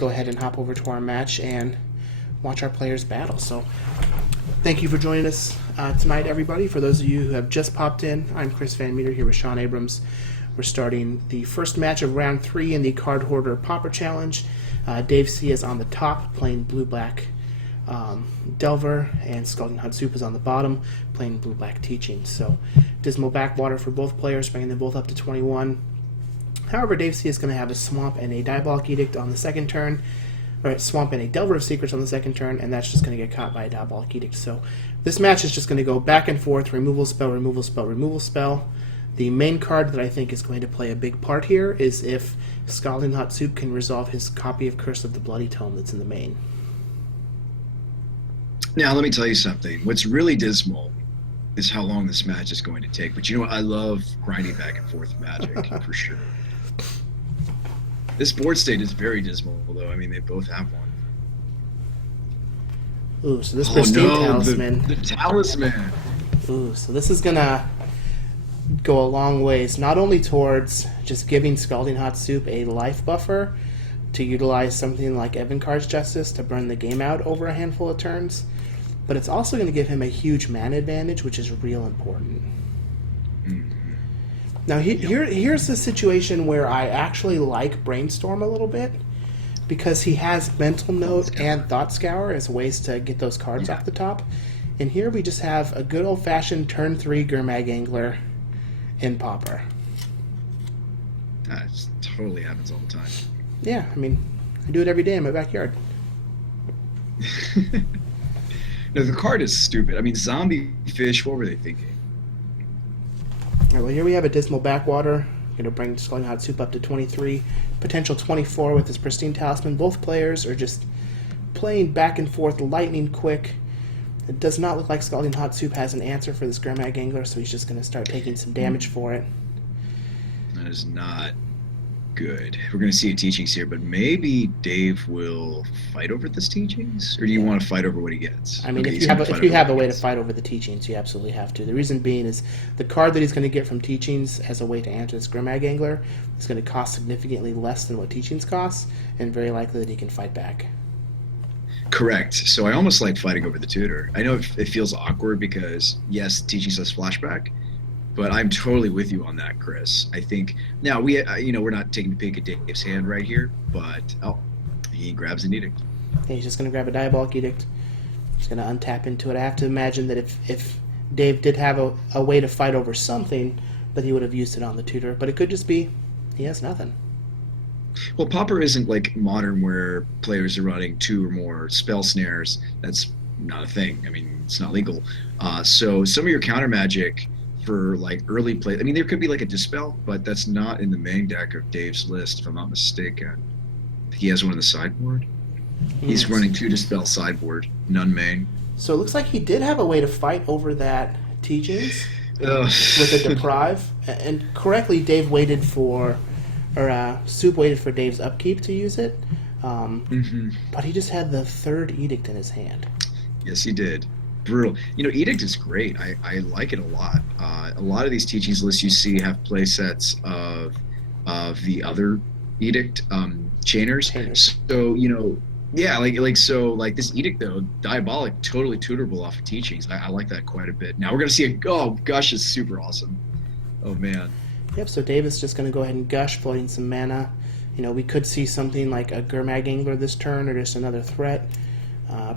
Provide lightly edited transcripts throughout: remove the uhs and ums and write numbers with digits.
go ahead and hop over to our match and watch our players battle. So thank you for joining us tonight, everybody. For those of you who have just popped in, I'm Chris VanMeter here with Sean Abrams. We're starting the first match of round 3 in the Cardhoarder Pauper Challenge. DaveSea is on the top playing blue-black Delver, and Scaldinghotsoup is on the bottom playing blue-black Teachings. So dismal backwater for both players, bringing them both up to 21. However, DaveSea is going to have a Swamp and a Diabolic Edict on the second turn, or Swamp and a Delver of Secrets on the second turn, and that's just going to get caught by a Diabolic Edict. So this match is just going to go back and forth, removal spell, removal spell, removal spell. The main card that I think is going to play a big part here is if Scaldinghotsoup can resolve his copy of Curse of the Bloody Tome that's in the main. Now, let me tell you something. What's really dismal is how long this match is going to take. But you know what? I love grinding back and forth Magic, for sure. This board state is very dismal, though. I mean, they both have one. Ooh, so this Pristine Talisman. The Talisman. Ooh, so this is going to go a long ways, not only towards just giving Scaldinghotsoup a life buffer to utilize something like Evankar's Justice to burn the game out over a handful of turns, but it's also going to give him a huge mana advantage, which is real important. Mm-hmm. Now, here's the situation where I actually like Brainstorm a little bit, because he has Mental Note and Thought Scour as ways to get those cards off the top. And here we just have a good old-fashioned turn 3 Gurmag Angler in Pauper. That totally happens all the time. Yeah, I mean, I do it every day in my backyard. No, the card is stupid. I mean, Zombie Fish, what were they thinking? All right, well, here we have a Dismal Backwater. Going to bring Scaldinghotsoup up to 23, potential 24 with his Pristine Talisman. Both players are just playing back and forth lightning quick. It does not look like Scaldinghotsoup has an answer for this Gurmag Angler, so he's just going to start taking some damage for it. That is not good. We're going to see a Teachings here, but maybe Dave will fight over this Teachings? Or do you want to fight over what he gets? I mean, Okay, if you have a way to fight over the Teachings, you absolutely have to. The reason being is the card that he's going to get from Teachings as a way to answer this Gurmag Angler is going to cost significantly less than what Teachings costs, and very likely that he can fight back. Correct. So I almost like fighting over the tutor. I know it feels awkward because, yes, Teachings has flashback, but I'm totally with you on that, Chris. I think now we're not taking the pick at Dave's hand right here, but he grabs an edict. Yeah, he's just going to grab a Diabolic Edict. He's going to untap into it. I have to imagine that if Dave did have a way to fight over something, that he would have used it on the tutor. But it could just be he has nothing. Well, Pauper isn't like Modern where players are running 2 or more spell snares. That's not a thing. I mean, it's not legal. So some of your counter magic for like early play, I mean, there could be like a Dispel, but that's not in the main deck of Dave's list, if I'm not mistaken. He has one in the sideboard. He's running 2 Dispel sideboard, none main. So it looks like he did have a way to fight over that Teachings with a Deprive. And correctly, Dave waited for, or Soup waited for Dave's upkeep to use it. But he just had the 3rd Edict in his hand. Yes, he did. Brutal. You know, Edict is great. I like it a lot. A lot of these Teachings lists you see have play sets of the other Edict chainers. So, you know, yeah, like this Edict though, Diabolic, totally tutorable off of Teachings. I like that quite a bit. Now we're gonna see Gush is super awesome. Oh man. Yep. So Dave is just gonna go ahead and Gush, floating some mana. You know, we could see something like a Gurmag Angler this turn, or just another threat.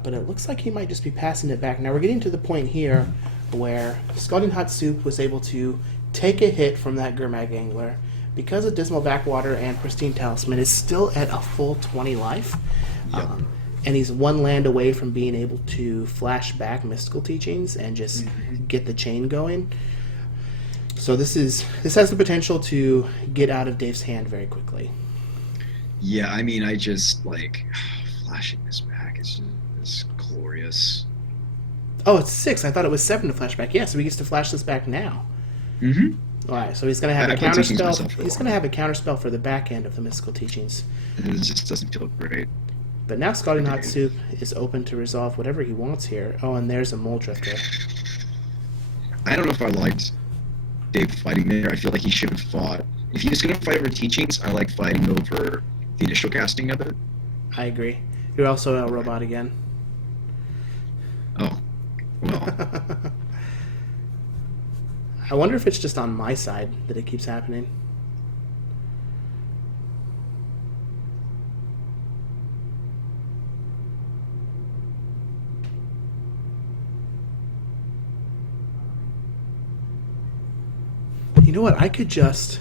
But it looks like he might just be passing it back. Now we're getting to the point here where Scaldinghotsoup was able to take a hit from that Gurmag Angler. Because of Dismal Backwater and Pristine Talisman is still at a full 20 life. Yep. And he's 1 land away from being able to flash back Mystical Teachings and just get the chain going. So this has the potential to get out of Dave's hand very quickly. Yeah, I mean, I just like flashing this back is glorious. Oh, it's 6. I thought it was 7 to flash back. Yeah, so he gets to flash this back now. All right, so he's going to have a counterspell. He's going to have a counterspell for the back end of the Mystical Teachings. It just doesn't feel great. But now Scaldinghotsoup is open to resolve whatever he wants here. Oh, and there's a Mole Drifter. I don't know if I liked Dave fighting there. I feel like he should have fought. If he was going to fight over Teachings, I like fighting over the initial casting of it. I agree. You're also a robot again. Oh, well. I wonder if it's just on my side that it keeps happening. You know what? I could just...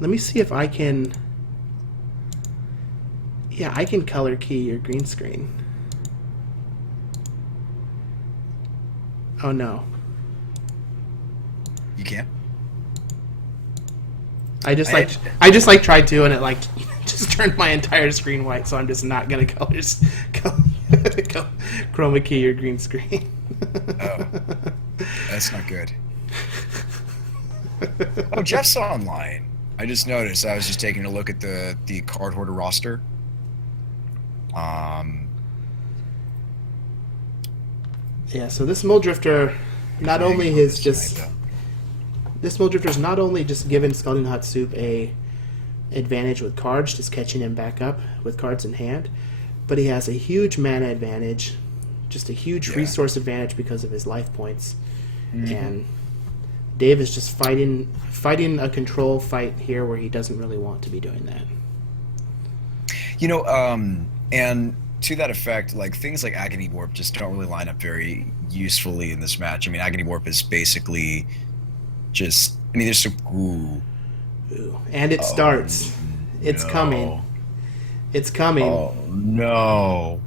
Let me see if I can... Yeah, I can color key your green screen. Oh, no. You can't? I just tried to, and it like just turned my entire screen white. So I'm just not gonna chroma key your green screen. Oh, that's not good. Oh, Jeff's online. I just noticed. I was just taking a look at the Cardhoarder roster. Yeah. So this Mill Drifter, not only is just. This Mill Drifter's not only just given Scaldinghotsoup a advantage with cards, just catching him back up with cards in hand, but he has a huge mana advantage, just a huge resource advantage because of his life points. Mm-hmm. And Dave is just fighting a control fight here where he doesn't really want to be doing that. You know, and to that effect, like things like Agony Warp just don't really line up very usefully in this match. I mean, Agony Warp is basically just, I mean, there's some ooh, and it starts. It's coming. It's coming. Oh no!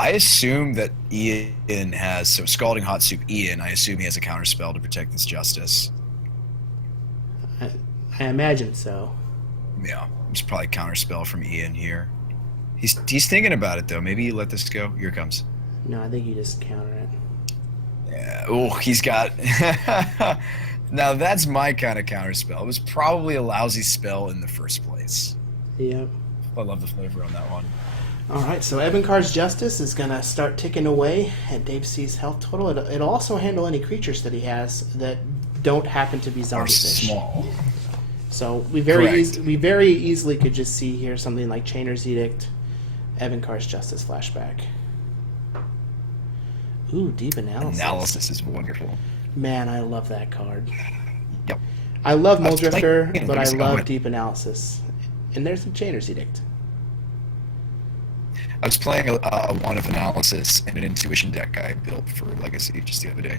I assume that Ian has Scaldinghotsoup. Ian, I assume he has a counterspell to protect this justice. I imagine so. Yeah, it's probably a counterspell from Ian here. He's thinking about it though. Maybe you let this go. Here it comes. No, I think you just counter it. Yeah. Oh, he's got. Now that's my kind of counterspell. It was probably a lousy spell in the first place. Yep. I love the flavor on that one. All right, so Evankar's Justice is going to start ticking away at DaveSea's health total. It'll also handle any creatures that he has that don't happen to be zombie fish. Small. So we very easily could just see here something like Chainer's Edict, Evankar's Justice flashback. Ooh, Deep Analysis. Analysis is wonderful. Man, I love that card. Yep. I love Mill Drifter, but I love Deep Analysis. And there's the Chainer's Edict. I was playing a one of Analysis in an Intuition deck I built for Legacy just the other day.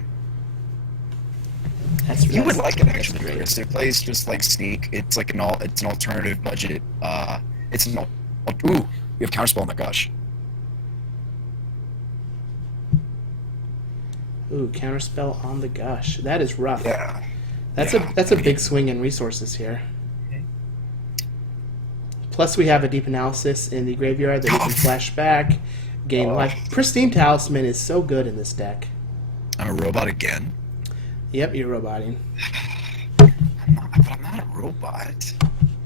You would like it actually, Chris. It plays just like Sneak. It's like it's an alternative budget. It's an ooh, we have Counterspell on the Gush. Ooh, Counterspell on the Gush. That is rough. Yeah. That's a big swing in resources here. Plus, we have a Deep Analysis in the graveyard that we can flash back, gain life. Pristine Talisman is so good in this deck. I'm a robot again. Yep, you're roboting. But I'm not a robot.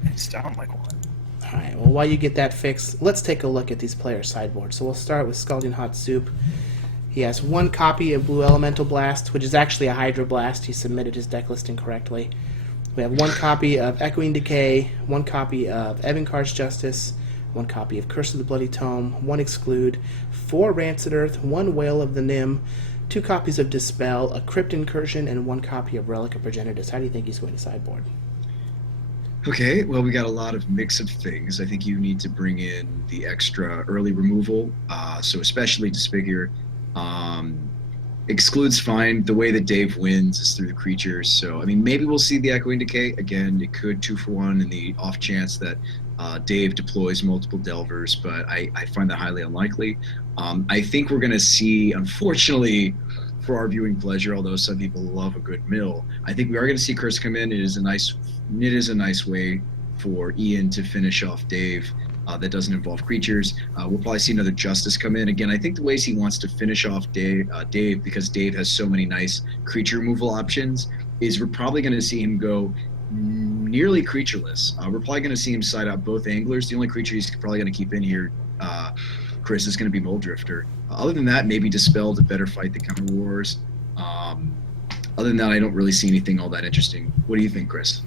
I sound like one. All right. Well, while you get that fixed, let's take a look at these player sideboards. So we'll start with Scaldinghotsoup. He has one copy of Blue Elemental Blast, which is actually a Hydro Blast. He submitted his deck list incorrectly. We have one copy of Echoing Decay, one copy of Evankar's Justice, one copy of Curse of the Bloody Tome, one Exclude, 4 Rancid Earth, 1 Wail of the Nim, 2 copies of Dispel, a Crypt Incursion, and 1 copy of Relic of Progenitus. How do you think he's going to sideboard? Okay, well, we got a lot of mix of things. I think you need to bring in the extra early removal, so especially Disfigure. Exclude's fine. The way that Dave wins is through the creatures. So, I mean, maybe we'll see the Echoing Decay. Again, it could 2-for-1 in the off chance that Dave deploys multiple Delvers, but I find that highly unlikely. I think we're going to see, unfortunately, for our viewing pleasure, although some people love a good mill, I think we are going to see Curse come in. It is a nice way for Ian to finish off Dave. That doesn't involve creatures. We'll probably see another Justice come in. Again, I think the ways he wants to finish off Dave, because Dave has so many nice creature removal options, is we're probably going to see him go nearly creatureless. We're probably going to see him side out both anglers. The only creature he's probably going to keep in here, Chris, is going to be Mill Drifter. Other than that, maybe Dispel to better fight the Counter Wars. Other than that, I don't really see anything all that interesting. What do you think, Chris?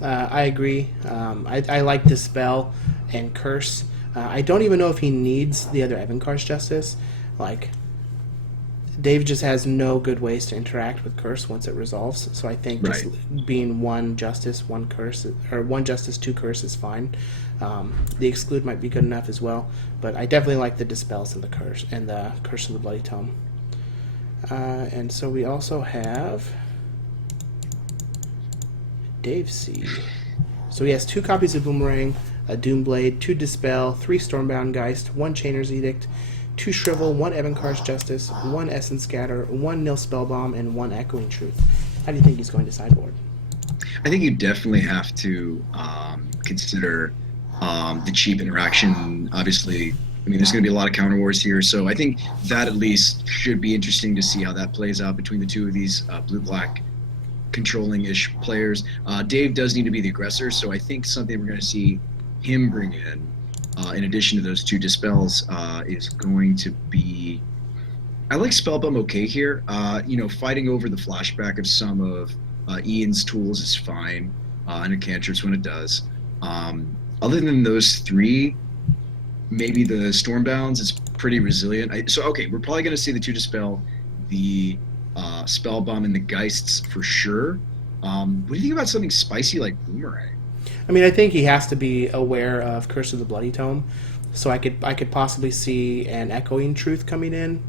I agree. I like Dispel and Curse. I don't even know if he needs the other Evankar's Justice. Like, Dave just has no good ways to interact with Curse once it resolves. So I think just being one Justice, one Curse, or one Justice, two Curse is fine. The Exclude might be good enough as well, but I definitely like the Dispels and the Curse of the Bloody Tome. And so we also have DaveSea. So he has 2 copies of Boomerang, a Doomblade, 2 Dispel, 3 Stormbound Geist, 1 Chainer's Edict, 2 Shrivel, 1 Evankar's Justice, 1 Essence Scatter, 1 Nil Spellbomb, and 1 Echoing Truth. How do you think he's going to sideboard? I think you definitely have to consider the cheap interaction. Obviously, I mean, there's going to be a lot of counter wars here, so I think that at least should be interesting to see how that plays out between the two of these blue-black controlling-ish players. Dave does need to be the aggressor, so I think something we're going to see him bring in addition to those 2 Dispels, is going to be... I like Spellbomb okay here. Fighting over the flashback of some of Ian's tools is fine, and it cantrips when it does. Other than those 3, maybe the Stormbounds is pretty resilient. We're probably going to see the 2 Dispel, the Spellbomb, and the Geists for sure. What do you think about something spicy like Boomerang? I mean, I think he has to be aware of Curse of the Bloody Tome, so I could possibly see an Echoing Truth coming in,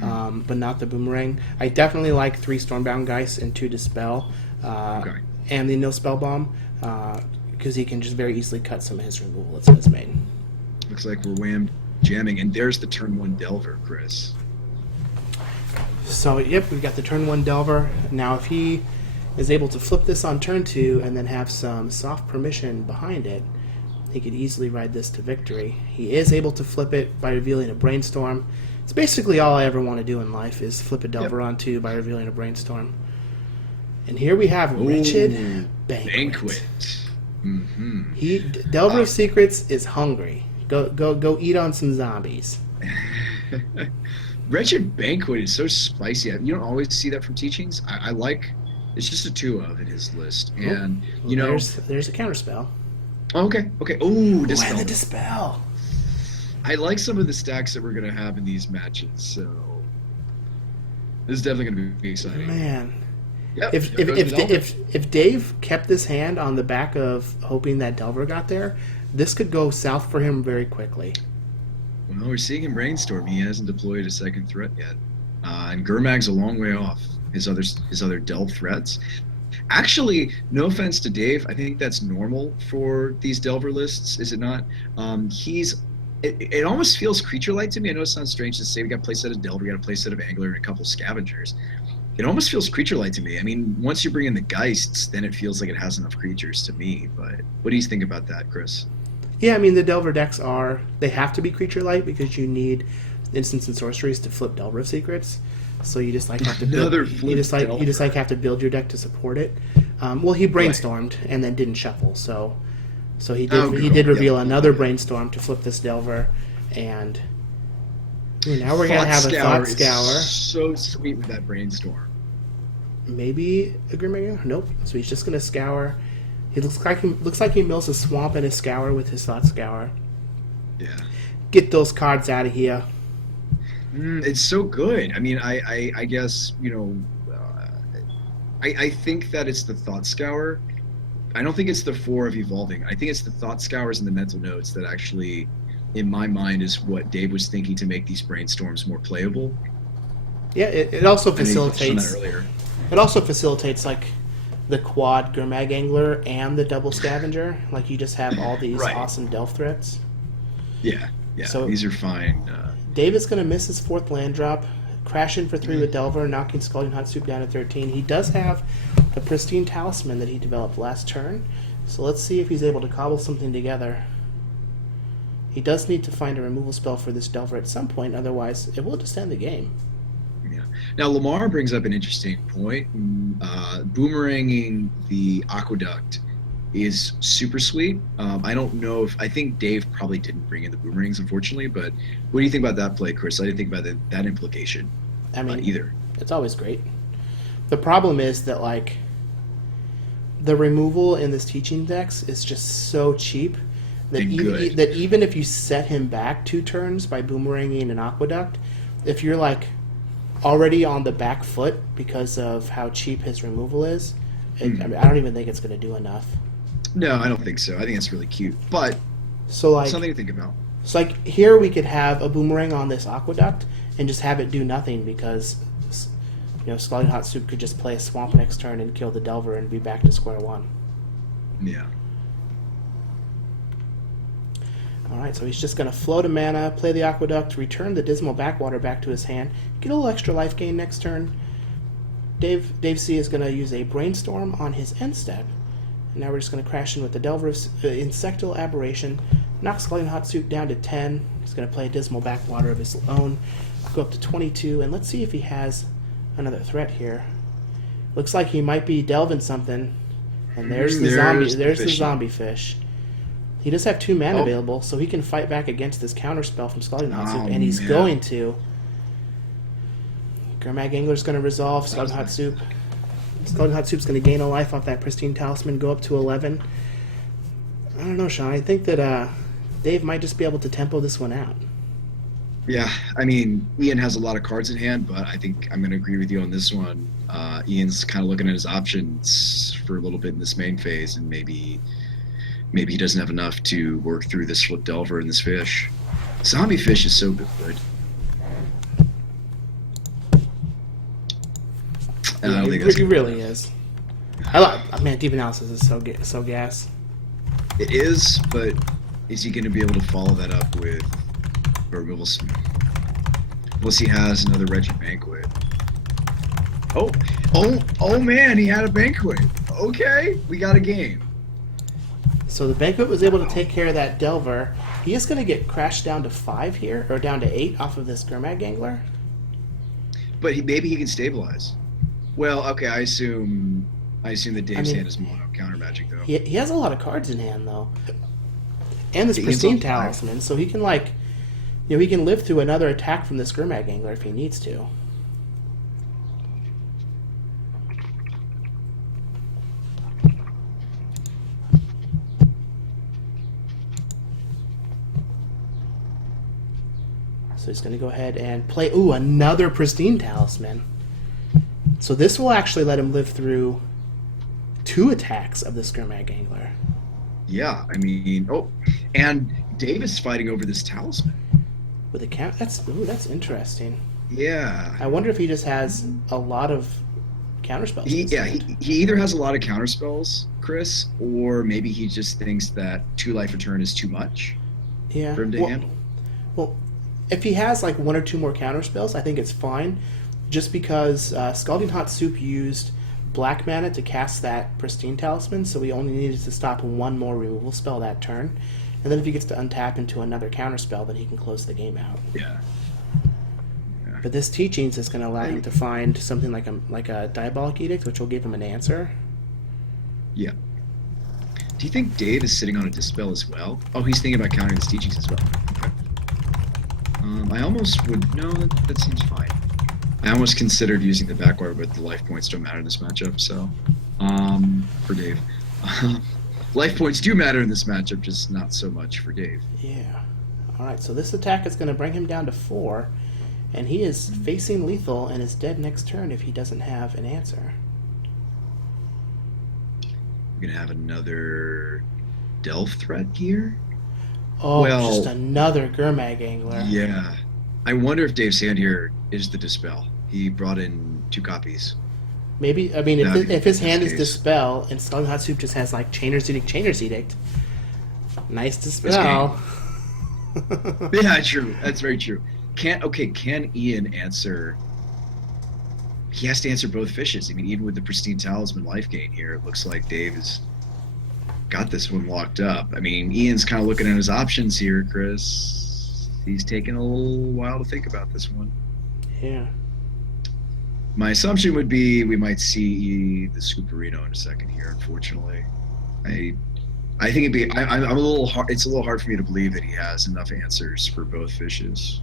but not the Boomerang. I definitely like 3 Stormbound Geists and 2 Dispel, and the No Spellbomb, because he can just very easily cut some of his removal that's in his main. Looks like we're wham jamming, and there's the turn 1 Delver, Chris. So, yep, we've got the turn 1 Delver. Now, if he is able to flip this on turn 2 and then have some soft permission behind it, he could easily ride this to victory. He is able to flip it by revealing a Brainstorm. It's basically all I ever want to do in life is flip a Delver on 2 by revealing a Brainstorm. And here we have Wretched Banquet. Mm-hmm. Delver of Secrets is hungry. Go eat on some zombies. Wretched Banquet is so spicy. You don't always see that from teachings. I like... It's just a 2 of in his list, and there's a counterspell. Okay. Oh, Dispel. And the Dispel. I like some of the stacks that we're gonna have in these matches, so this is definitely gonna be exciting. Man, yep. If Dave kept this hand on the back of hoping that Delver got there, this could go south for him very quickly. Well, we're seeing him brainstorm. He hasn't deployed a second threat yet, and Gurmag's a long way off his other delve threats. Actually, no offense to Dave, I think that's normal for these Delver lists, is it not? It almost feels creature-like to me. I know it sounds strange to say. We got a playset of Delver, we got a playset of Angler, and a couple Scavengers. It almost feels creature-like to me. I mean, once you bring in the Geists, then it feels like it has enough creatures to me. But what do you think about that, Chris? Yeah, I mean, the Delver decks they have to be creature-like because you need instants and sorceries to flip Delver of Secrets. So you just have to build, have to build your deck to support it. Well, he brainstormed and then didn't shuffle, so he did reveal another brainstorm to flip this Delver, and now we're gonna have a Thought Scour. So sweet with that brainstorm. Maybe a Grimmager? Nope. So he's just gonna scour. He looks like he mills a swamp and a scour with his Thought Scour. Yeah. Get those cards out of here. It's so good. I mean, I guess, I think that it's the Thought Scour. I don't think it's the 4 of Evolving. I think it's the Thought Scours and the Mental Notes that actually, in my mind, is what Dave was thinking to make these brainstorms more playable. Yeah, it also facilitates. It also facilitates like the quad Gurmag Angler and the double Scavenger. Like you just have all these awesome Delve threats. Yeah. So these are fine. Dave is going to miss his 4th land drop, crash in for 3 with Delver, knocking Scaldinghotsoup down to 13. He does have a pristine talisman that he developed last turn, so let's see if he's able to cobble something together. He does need to find a removal spell for this Delver at some point, otherwise it will just end the game. Yeah. Now, Lamar brings up an interesting point. Boomeranging the Aqueduct is super sweet. I don't know I think Dave probably didn't bring in the Boomerangs, unfortunately, but what do you think about that play, Chris? I didn't think about that implication either. It's always great. The problem is that, the removal in this teaching decks is just so cheap that even if you set him back 2 turns by boomeranging an Aqueduct, if you're like already on the back foot because of how cheap his removal is, I don't even think it's going to do enough. No, I don't think so. I think it's really cute, but something to think about. So like here we could have a boomerang on this Aqueduct and just have it do nothing because Scaldinghotsoup could just play a Swamp next turn and kill the Delver and be back to square one. Yeah. Alright, so he's just going to float a mana, play the Aqueduct, return the Dismal Backwater back to his hand, get a little extra life gain next turn. DaveSea is going to use a Brainstorm on his end step. And now we're just going to crash in with the Delver's Insectal Aberration, knock Scaldinghotsoup down to 10. He's going to play a Dismal Backwater of his own, go up to 22, and let's see if he has another threat here. Looks like he might be delving something. And there's the zombie fish. He does have 2 mana available, so he can fight back against this counterspell from Scaldinghotsoup, and he's going to. Gurmag Angler's going to resolve Scaldinghotsoup. Scaldinghotsoup going to gain a life off that Pristine Talisman, go up to 11. I don't know, Sean. I think that Dave might just be able to tempo this one out. Yeah, I mean, Ian has a lot of cards in hand, but I think I'm going to agree with you on this one. Ian's kind of looking at his options for a little bit in this main phase, and maybe he doesn't have enough to work through this Flip Delver and this fish. Zombie fish is so good. It really is. Man, Deep Analysis is so gas. It is, but is he going to be able to follow that up with removal? Unless he has another Wretched Banquet. Oh man, he had a Banquet. Okay, we got a game. So the Banquet was able to take care of that Delver. He is going to get crashed down to 5 here, or down to 8 off of this Gurmag Angler. But maybe he can stabilize. Well, okay, I assume that Dave's hand is mono counter magic though. He has a lot of cards in hand though, and this Pristine Talisman, so he can he can live through another attack from this Gurmag Angler if he needs to. So he's going to go ahead and play another Pristine Talisman. So this will actually let him live through 2 attacks of this Gurmag Angler. Yeah, I mean, and Dave is fighting over this talisman. With a count? That's interesting. Yeah. I wonder if he just has a lot of counterspells. He either has a lot of counterspells, Chris, or maybe he just thinks that 2 life return is too much for him to handle. Well, if he has 1 or 2 more counterspells, I think it's fine. Just because Scaldinghotsoup used black mana to cast that Pristine Talisman, so he only needed to stop 1 more removal spell that turn. And then if he gets to untap into another counterspell, then he can close the game out. Yeah. But this Teachings is going to allow him to find something like a Diabolic Edict, which will give him an answer. Yeah. Do you think Dave is sitting on a Dispel as well? Oh, he's thinking about countering his Teachings as well. Okay. I almost would... No, that seems fine. I almost considered using the Backwater, but the life points don't matter in this matchup, so... for Dave. Life points do matter in this matchup, just not so much for Dave. Yeah. Alright, so this attack is going to bring him down to 4, and he is facing lethal and is dead next turn if he doesn't have an answer. We're going to have another Delve threat here? Just another Gurmag Angler. Yeah. I wonder if Dave's hand here is the Dispel. He brought in 2 copies. Maybe, I mean, if his hand is Dispel and Scaldinghotsoup just has Chainer's Edict, nice Dispel. Yeah, true. That's very true. Can Ian answer? He has to answer both fishes. I mean, even with the Pristine Talisman life gain here, it looks like Dave has got this one locked up. I mean, Ian's kind of looking at his options here, Chris. He's taking a little while to think about this one. Yeah. My assumption would be we might see the Scooperino in a second here, unfortunately. I think it'd be... I'm a little hard... It's a little hard for me to believe that he has enough answers for both fishes.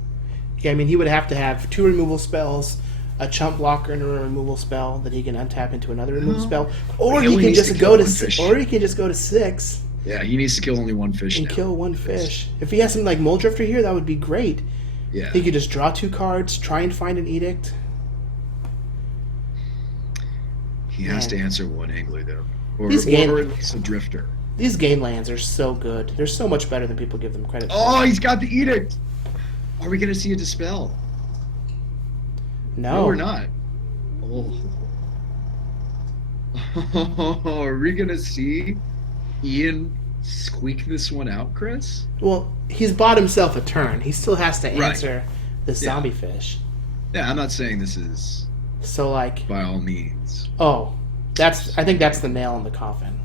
Yeah, I mean, he would have to have 2 removal spells, a chump blocker and a removal spell that he can untap into another removal spell, or He he only can needs just to go kill to one fish. or he can just go to 6 Yeah, he needs to kill only one fish and now. kill one fish. If he has something like Mold Drifter here, that would be great. Yeah. He could just draw 2 cards, try and find an edict. He has to answer one angler though, or These at least a drifter. These game lands are so good. They're so much better than people give them credit for. Oh, he's got the edict. Are we gonna see a dispel? No, we're not. Oh, are we gonna see Ian squeak this one out, Chris? Well, he's bought himself a turn. He still has to Right. answer the zombie fish. Yeah, I'm not saying this is So like, by all means. oh, I think that's the nail in the coffin.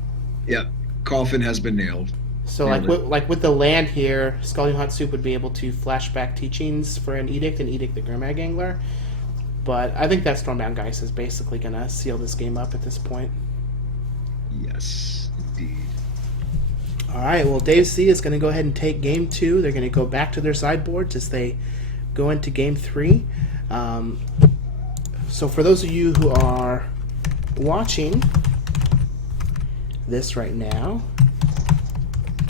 Yep, coffin has been nailed. So Nailed with the land here, Scaldinghotsoup would be able to flashback teachings for an edict and edict the Grimag Angler. But I think that Stormbound Geist is basically going to seal this game up at this point. Yes, indeed. All right, well, DaveSea is going to go ahead and take game 2. They're going to go back to their sideboards as they go into game 3. So for those of you who are watching this right now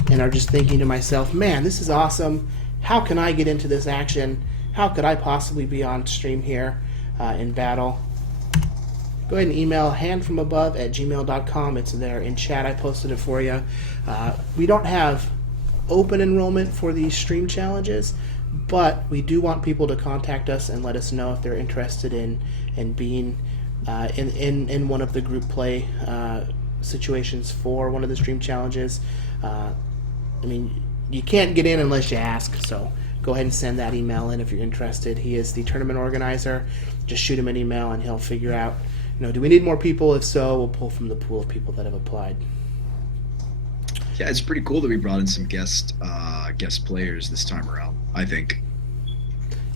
and are just thinking to myself, man, this is awesome. How can I get into this action? How could I possibly be on stream here in battle? Go ahead and email handfromabove@gmail.com. It's there in chat. I posted it for you. We don't have open enrollment for these stream challenges, but we do want people to contact us and let us know if they're interested in being in one of the group play situations for one of the stream challenges. I mean, you can't get in unless you ask, so go ahead and send that email in if you're interested. He is the tournament organizer. Just shoot him an email and he'll figure out, do we need more people? If so, we'll pull from the pool of people that have applied. Yeah, it's pretty cool that we brought in some guest players this time around, I think.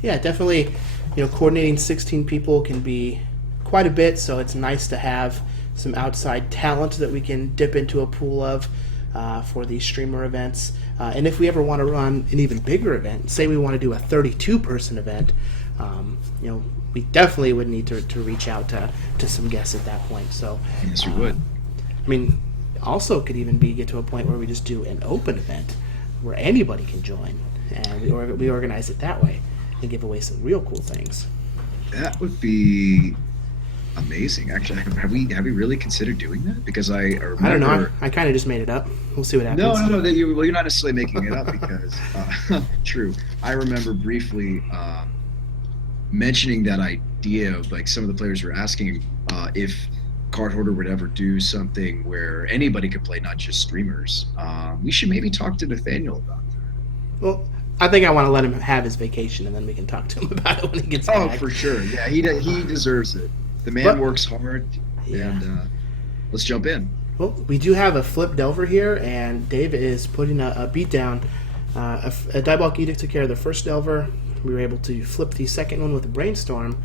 Yeah, definitely, coordinating 16 people can be quite a bit, so it's nice to have some outside talent that we can dip into a pool of for these streamer events. And if we ever want to run an even bigger event, say we want to do a 32-person event, we definitely would need to reach out to some guests at that point. So Yes, we would. I mean, also could even get to a point where we just do an open event where anybody can join, and we organize it that way and give away some real cool things. That would be amazing. Actually, have we really considered doing that? Because I remember. I don't know. I kind of just made it up. We'll see what happens. No. You're not necessarily making it up because true. I remember briefly mentioning that idea of like some of the players were asking if Cardhoarder would ever do something where anybody could play, not just streamers. We should maybe talk to Nathaniel about that. Well, I think I want to let him have his vacation, and then we can talk to him about it when he gets back. Oh, for sure. Yeah, he deserves it. The man works hard, and let's jump in. Well, we do have a flip Delver here, and Dave is putting a beat down. A Diabolic Edict took care of the first Delver. We were able to flip the second one with a Brainstorm.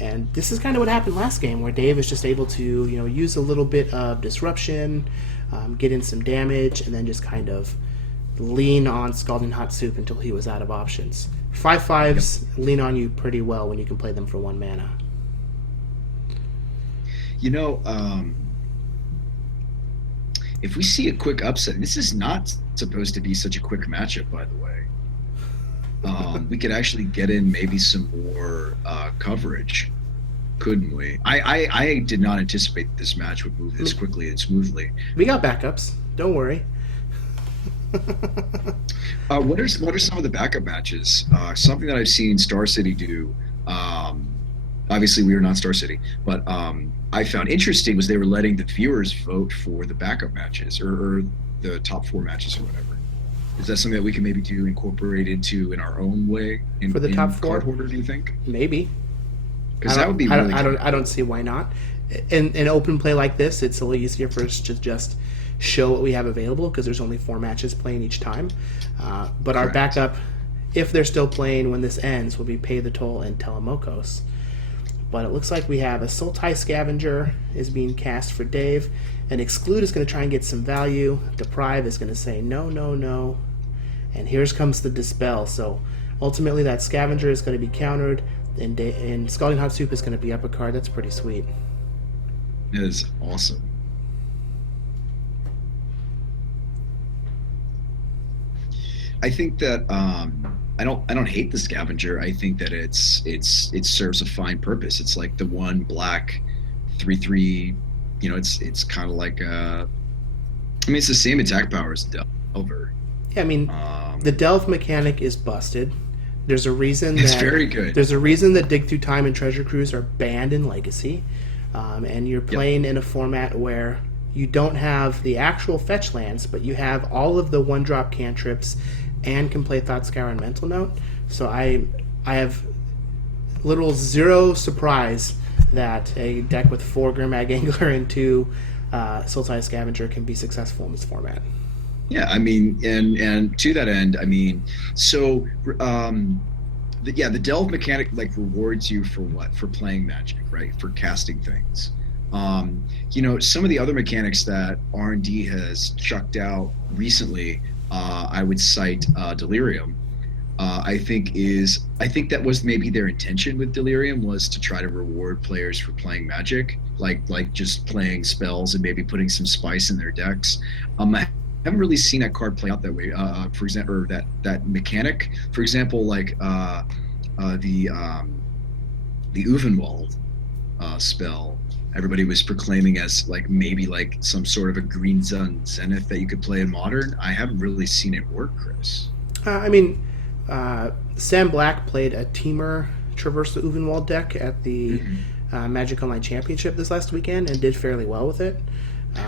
And this is kind of what happened last game, where Dave is just able to use a little bit of disruption, get in some damage, and then just kind of lean on Scaldinghotsoup until he was out of options. 5/5s lean on you pretty well when you can play them for 1 mana. If we see a quick upset, this is not supposed to be such a quick matchup, by the way. We could actually get in maybe some more coverage, couldn't we? I did not anticipate this match would move this quickly and smoothly. We got backups. Don't worry. What are some of the backup matches? Something that I've seen Star City do. Obviously, we are not Star City, but I found interesting was they were letting the viewers vote for the backup matches or the top 4 matches or whatever. Is that something that we can maybe incorporate into in our own way for the top 4? Cardhoarder, do you think? Maybe. Because that would be really I don't see why not. In open play like this, it's a little easier for us to just show what we have available because there's only 4 matches playing each time. But our backup, if they're still playing when this ends, will be Pay the Toll and Telemokos. But it looks like we have a Sultai Scavenger is being cast for Dave. And Exclude is going to try and get some value. Deprive is going to say no, no, no. And here comes the Dispel. So ultimately that Scavenger is going to be countered. and Scalding Hot Soup is going to be up a card. That's pretty sweet. It is awesome. I think that I don't hate the scavenger. I think that it serves a fine purpose. It's like the one black 3/3. You know, it's kind of like it's the same attack power as Delver. Yeah, I mean, the Delve mechanic is busted. There's a reason it's very good. There's a reason that Dig Through Time and Treasure Cruise are banned in Legacy, and you're playing in a format where you don't have the actual fetch lands, but you have all of the one-drop cantrips and can play Thought Scour and Mental Note. So I have literal zero surprise that a deck with 4 Grimag Angler and 2 Sultai Scavenger can be successful in this format. Yeah, I mean, and to that end, I mean, so the Delve mechanic like rewards you for what? For playing Magic, right? For casting things. You know, some of the other mechanics that R&D has chucked out recently, I would cite Delirium. I think that was maybe their intention with Delirium, was to try to reward players for playing Magic, like just playing spells and maybe putting some spice in their decks. I haven't really seen that card play out that way. For example, or that mechanic. For example, like the Uvenwald spell. Everybody was proclaiming as like maybe like some sort of a Green Sun Zenith that you could play in Modern. I haven't really seen it work, Chris. Sam Black played a Teamer Traverse the Uvenwald deck at the Magic Online Championship this last weekend and did fairly well with it.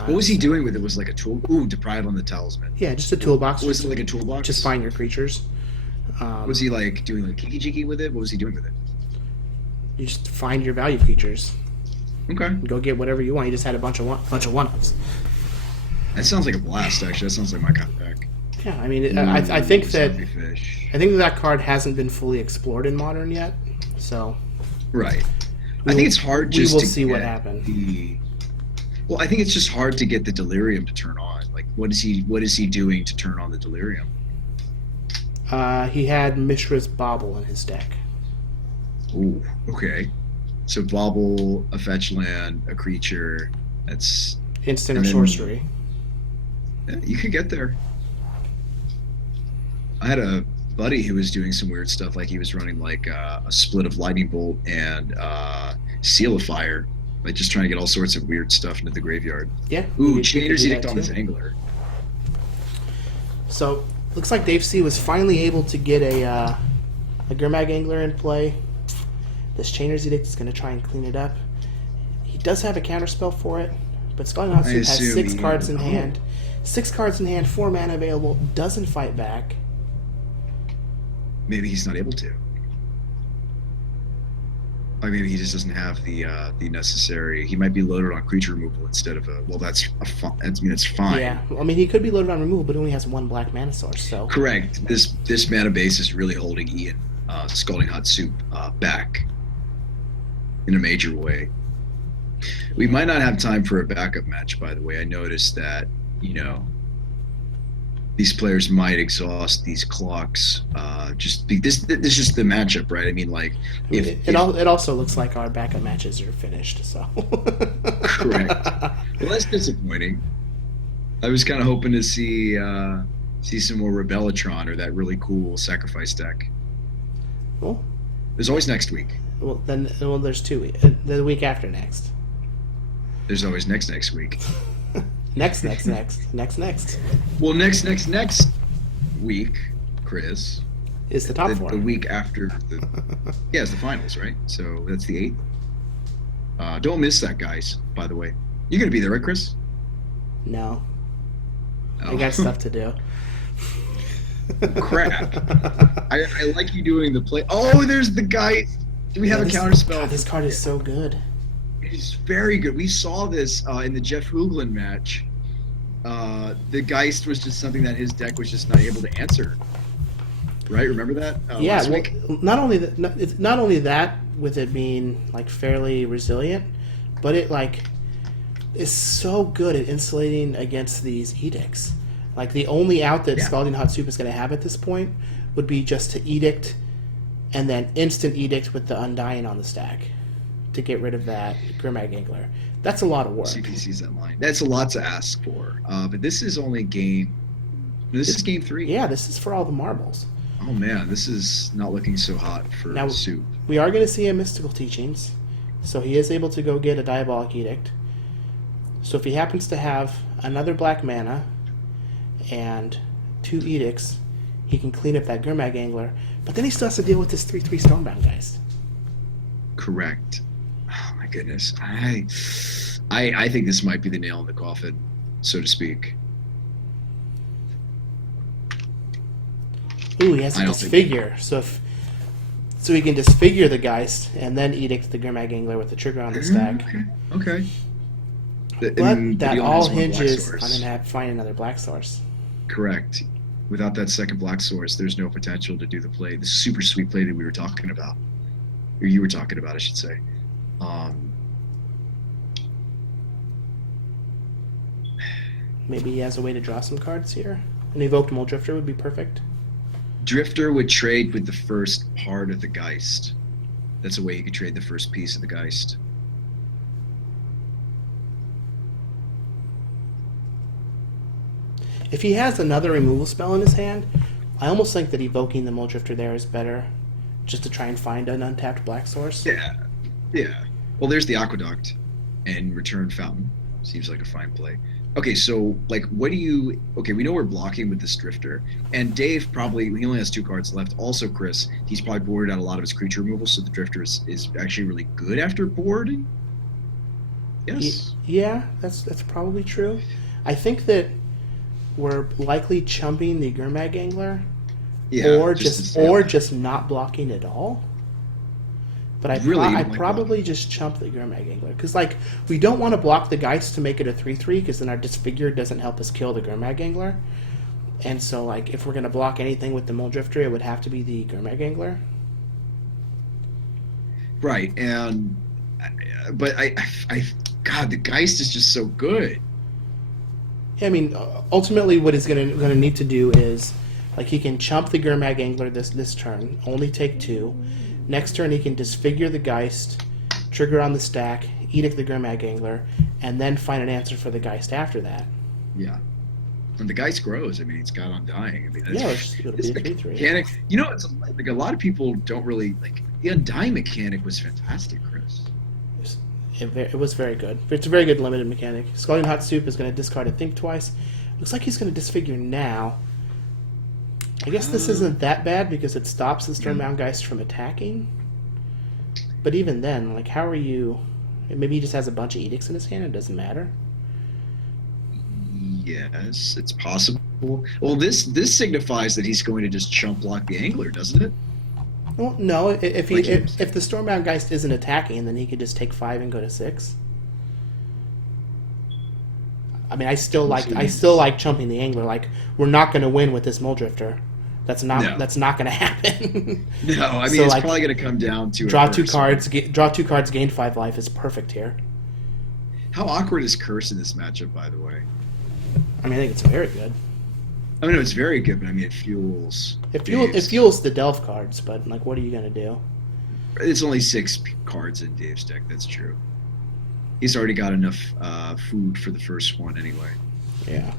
What was he doing with it? Was like a tool? Ooh, Deprive on the Talisman. Yeah, just a toolbox. Was it like a toolbox? Just find your creatures. Was he like doing like Kiki Jiki with it? What was he doing with it? You just find your value creatures. Okay. Go get whatever you want. You just had a bunch of one-ups. That sounds like a blast. Actually, that sounds like my kind of deck. Yeah, I mean, I think that card hasn't been fully explored in Modern yet. So. Right. I think it's hard. We will see what happens. Well, I think it's just hard to get the Delirium to turn on. Like, what is he doing to turn on the Delirium? He had Mishra's Bauble in his deck. Ooh, okay. So Bauble, a fetch land, a creature. That's instant or sorcery. Yeah, you could get there. I had a buddy who was doing some weird stuff. Like he was running like a split of Lightning Bolt and Seal of Fire. Like just trying to get all sorts of weird stuff into the graveyard. Yeah. Ooh, Chainer's Edict on his Angler. So, looks like DaveSea was finally able to get a Grimag Angler in play. This Chainer's Edict is going to try and clean it up. He does have a counterspell for it, but Scaldinghotsoup has 6 cards in hand. 6 cards in hand, 4 mana available, doesn't fight back. Maybe he's not able to. Or maybe he just doesn't have the necessary. He might be loaded on creature removal instead of a. Well, it's fine. Yeah, I mean he could be loaded on removal, but only has 1 black mana source. So correct. This mana base is really holding Ian Scaldinghotsoup back in a major way. We might not have time for a backup match. By the way, I noticed that these players might exhaust these clocks. This is just the matchup, right? I mean, like it also looks like our backup matches are finished. So correct. Well, that's disappointing. I was kind of hoping to see some more Rebellatron or that really cool sacrifice deck. Well, there's always next week. Well, there's 2 weeks. The week after next. There's always next week. Next. Well, next week, Chris, is the top 4. The week after it's the finals, right? So that's the 8th. Don't miss that, guys. By the way, you're gonna be there, right, Chris? No. I got stuff to do. Crap. I like you doing the play. Oh, there's the guy. Do we have a counterspell? This card is so good. He's very good. We saw this in the Jeff Hoogland match. The Geist was just something that his deck was just not able to answer. Right? Remember that? Yeah. Well, not only that, with it being like fairly resilient, but it like is so good at insulating against these edicts. Like the only out that Scaldinghotsoup is going to have at this point would be just to edict and then instant Edict with the Undying on the stack to get rid of that Grimag Angler. That's a lot of work. CPC's that line. That's a lot to ask for. But this is only game. This is game 3. Yeah, this is for all the marbles. Oh man, this is not looking so hot for Now, Soup. We are going to see a Mystical Teachings, so he is able to go get a Diabolic Edict. So if he happens to have another black mana and 2 Edicts, he can clean up that Grimag Angler, but then he still has to deal with this 3/3 Stormbound Geist. Correct. Oh my goodness. I think this might be the nail in the coffin, so to speak. Ooh, he has to disfigure. So he can disfigure the Geist and then Edict the Grimag Angler with the trigger on the stack. Okay. But And that he only all has one black hinges source. on him finding another black source. Correct. Without that second black source, there's no potential to do the play, the super sweet play that we were talking about, or you were talking about, I should say. Maybe he has a way to draw some cards here. An Evoked Mole Drifter would be perfect. Drifter would trade with the first part of the Geist. That's a way you could trade the first piece of the Geist. If he has another removal spell in his hand, I almost think that evoking the Mole Drifter there is better, just to try and find an untapped black source. Yeah. Well, there's the Aqueduct and Return Fountain. Seems like a fine play. Okay, so, like, what do you... Okay, we know we're blocking with this Drifter. And Dave probably... He only has 2 cards left. Also, Chris, he's probably boarded out a lot of his creature removal, so the Drifter is actually really good after boarding? Yes? Yeah, that's probably true. I think that we're likely chumping the Gurmag Angler, or just not blocking at all. But I'd probably just chump the Gurmag Angler, because like we don't want to block the Geist to make it a 3/3, because then our Disfigure doesn't help us kill the Gurmag Angler. And so like if we're gonna block anything with the Mole Drifter, it would have to be the Gurmag Angler. Right, and but I God, the Geist is just so good. I mean, ultimately, what he's gonna need to do is, like, he can chump the Gurmag Angler this turn, only take 2. Next turn, he can disfigure the Geist, trigger on the stack, Edict the Gurmag Angler, and then find an answer for the Geist after that. Yeah, and the Geist grows. I mean, it's got Undying. I mean, it'll be a 3/3. Mechanic. You know, it's like a lot of people don't really like the Undying mechanic was fantastic, Chris. It was very good. It's a very good limited mechanic. Scaldinghotsoup is going to discard a Think Twice. Looks like he's going to disfigure now. I guess this isn't that bad because it stops the Stormbound Geist from attacking. But even then, like, how are you... Maybe he just has a bunch of Edicts in his hand and it doesn't matter. Yes, it's possible. Well, this signifies that he's going to just chump block the Angler, doesn't it? Well, no. If the Stormbound Geist isn't attacking, then he could just take 5 and go to 6. I mean, I still like chumping the Angler. Like, we're not going to win with this Mole Drifter. That's not going to happen. No, I mean, so, it's probably going to come down to draw 2 cards, gain 5 life is perfect here. How awkward is Curse in this matchup, by the way? I mean, I think it's very good. I mean, it's very good, but I mean, it fuels. It fuels the Delve cards, but like, what are you gonna do? It's only 6 cards in Dave's deck. That's true. He's already got enough food for the first one anyway. Yeah.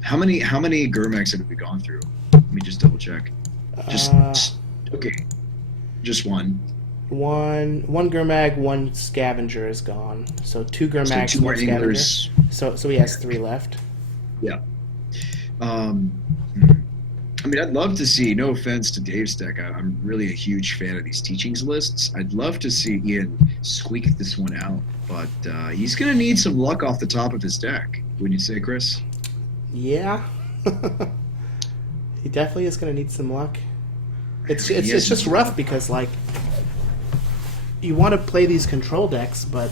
How many Gurmags have we gone through? Let me just double check. Okay. Just one. One Gurmag, 1 Scavenger is gone. So 2 Gurmags, so 2 more 1 Scavenger. Anglers. So he has 3 left. Yeah. I mean, I'd love to see, no offense to Dave's deck, I'm really a huge fan of these teachings lists. I'd love to see Ian squeak this one out, but he's going to need some luck off the top of his deck. Wouldn't you say, Chris? Yeah. He definitely is going to need some luck. It's just rough because, like, you want to play these control decks, but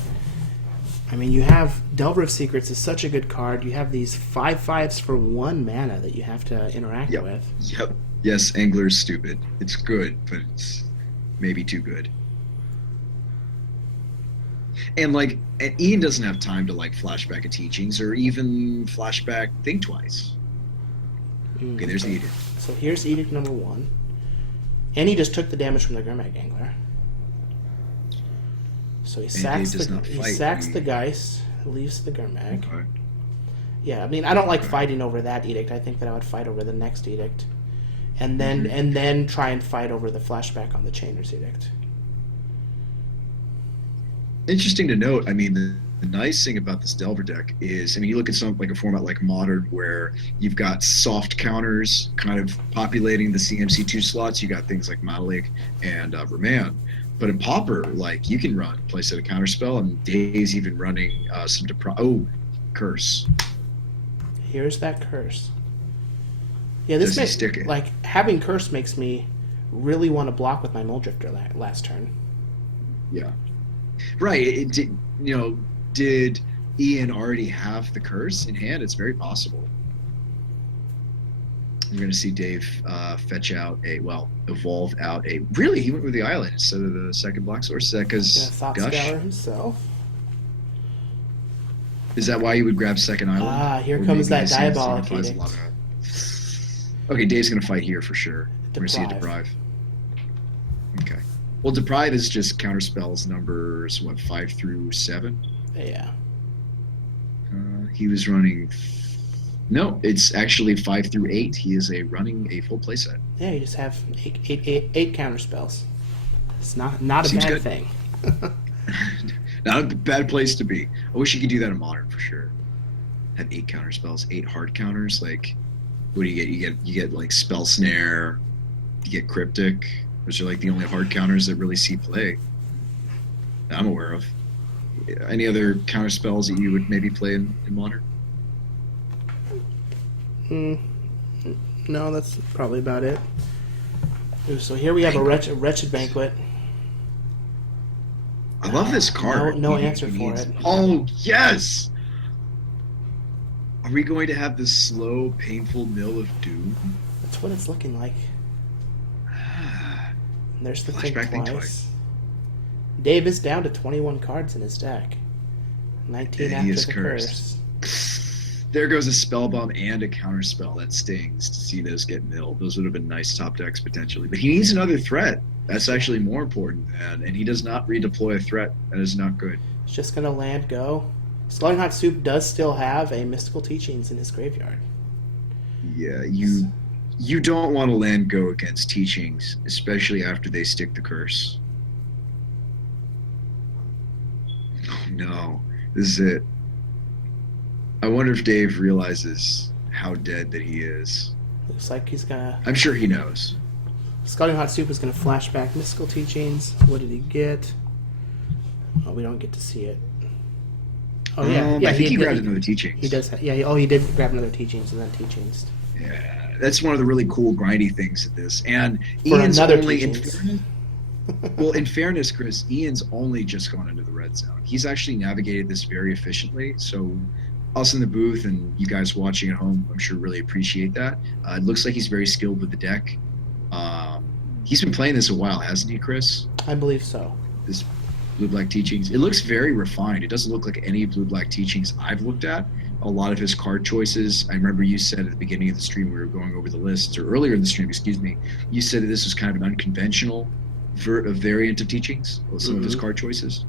I mean, you have Delver of Secrets is such a good card. You have these 5/5s for 1 mana that you have to interact with. Yep. Yes, Angler's stupid. It's good, but it's maybe too good. And like, and Ian doesn't have time to like flashback a teachings or even flashback Think Twice. Okay, there's Edict. So here's Edict number 1. And he just took the damage from the Gurmag Angler. So he sacks the Geist, leaves the Gurmag. Okay. Yeah, I mean, I don't like fighting over that edict. I think that I would fight over the next edict, and then try and fight over the flashback on the Chainer's edict. Interesting to note. I mean, the nice thing about this Delver deck is, I mean, you look at something like a format like Modern, where you've got soft counters kind of populating the CMC2 slots. You got things like Malalik and Raman. But in Pauper, like, you can run playset a counterspell, and Dave's even running some Curse. Here's that Curse. Yeah, this makes like having Curse makes me really want to block with my Muldrifter last turn. Yeah, right. Did Ian already have the Curse in hand? It's very possible. We're going to see Dave evolve out a. Really, he went with the island instead of the second Black Source. Is that because Thought Scour himself? Is that why you would grab second island? Ah, here comes that Diabolic Edict. Okay, Dave's going to fight here for sure. We're going to see a Deprive. Okay. Well, Deprive is just counterspells numbers, 5 through 7? Yeah. He was running... No, it's actually 5 through 8. He is running a full playset. Yeah, you just have eight counterspells. It's not a Seems bad good. thing. Not a bad place to be. I wish you could do that in Modern for sure. Have 8 counterspells, 8 hard counters. Like, what do you get? You get like Spell Snare. You get Cryptic. Those are like the only hard counters that really see play that I'm aware of. Any other counterspells that you would maybe play in Modern? No, that's probably about it. Ooh, so here we have a wretched Banquet. I love this card. No answer for it. Oh, yes! Are we going to have this slow, painful Mill of Doom? That's what it's looking like. And there's the Think Twice. Dave is down to 21 cards in his deck. 19 and after the curse. There goes a Spellbomb and a Counterspell. That stings to see those get milled. Those would have been nice top decks potentially. But he needs another threat. That's actually more important. And he does not redeploy a threat. That is not good. It's just going to land go. Scaldinghotsoup does still have a Mystical Teachings in his graveyard. Yeah, you don't want to land go against Teachings, especially after they stick the curse. Oh no, this is it. I wonder if Dave realizes how dead that he is. Looks like he's gonna... I'm sure he knows. Scaldinghotsoup is gonna flashback Mystical Teachings. What did he get? Oh, we don't get to see it. Oh yeah, I think he grabbed another Teachings. He does. He did grab another Teachings and then Teachings. Yeah, that's one of the really cool grindy things of this. And For Ian's another only Teachings. Well, in fairness, Chris, Ian's only just gone into the red zone. He's actually navigated this very efficiently. So us in the booth and you guys watching at home, I'm sure really appreciate that. It looks like he's very skilled with the deck. He's been playing this a while, hasn't he, Chris? I believe so. This Blue-Black Teachings. It looks very refined. It doesn't look like any Blue-Black Teachings I've looked at. A lot of his card choices, I remember you said at the beginning of the stream, we were going over the lists, or earlier in the stream, excuse me, you said that this was kind of an unconventional variant of Teachings, some of his card choices.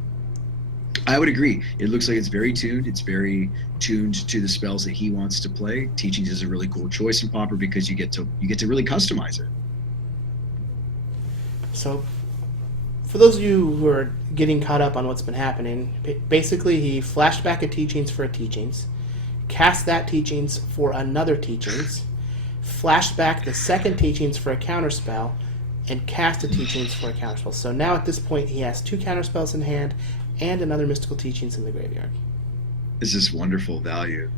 I would agree. It looks like it's very tuned. It's very tuned to the spells that he wants to play. Teachings is a really cool choice in Pauper because you get to really customize it. So, for those of you who are getting caught up on what's been happening, basically he flashed back a Teachings for a Teachings, cast that Teachings for another Teachings, flashed back the second Teachings for a counterspell, and cast a Teachings for a counterspell. So now at this point he has 2 counterspells in hand and another Mystical Teachings in the graveyard. This is wonderful value.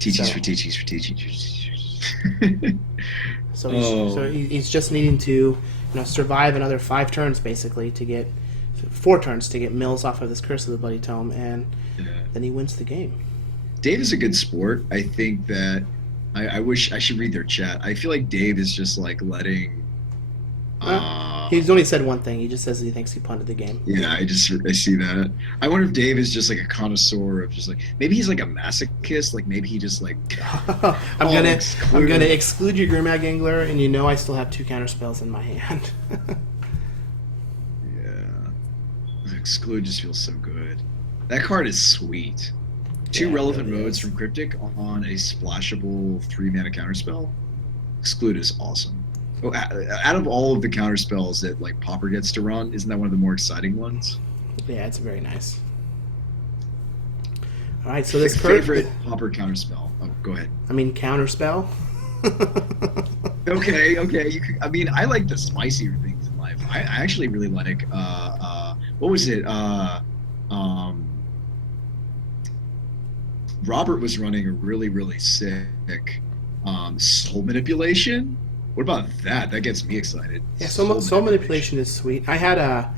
Teachings for Teachings for Teachings. So he's just needing to survive another 5 turns basically to get 4 turns to get mills off of this Curse of the Bloody Tome, and then he wins the game. Dave is a good sport. I think that I wish I should read their chat. I feel like Dave is just like letting He's only said one thing. He just says he thinks he punted the game. Yeah, I see that. I wonder if Dave is just like a connoisseur of just like, maybe he's like a masochist. Like maybe he just like. I'm gonna exclude your Grimag Angler, and you know I still have 2 counter spells in my hand. Yeah, exclude just feels so good. That card is sweet. 2 Yeah, relevant it really modes is. from Cryptic on a splashable 3-mana counterspell. Exclude is awesome. Oh, out of all of the counterspells that like Pauper gets to run, isn't that one of the more exciting ones? Yeah, it's very nice. All right, so this favorite Pauper counterspell. Oh, go ahead. I mean, counterspell. Okay. I mean, I like the spicier things in life. I actually really like what was it? Robert was running a really sick soul manipulation. What about that? That gets me excited. Yeah, soul manipulation is sweet. I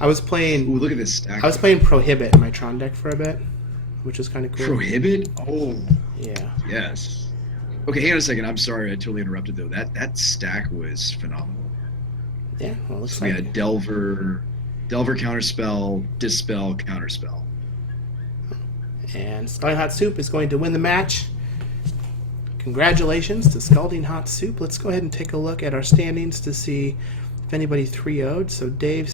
was playing. Ooh, look at this stack. I was playing Prohibit in my Tron deck for a bit, which was kind of cool. Prohibit? Oh, yeah. yes. Okay, hang on a second. I'm sorry, I totally interrupted though. That stack was phenomenal. Yeah, well, it looks So we like had Delver counterspell, Dispel counterspell. And Scaldinghotsoup is going to win the match. Congratulations to Scaldinghotsoup. Let's go ahead and take a look at our standings to see if anybody 3-0'd. So Dave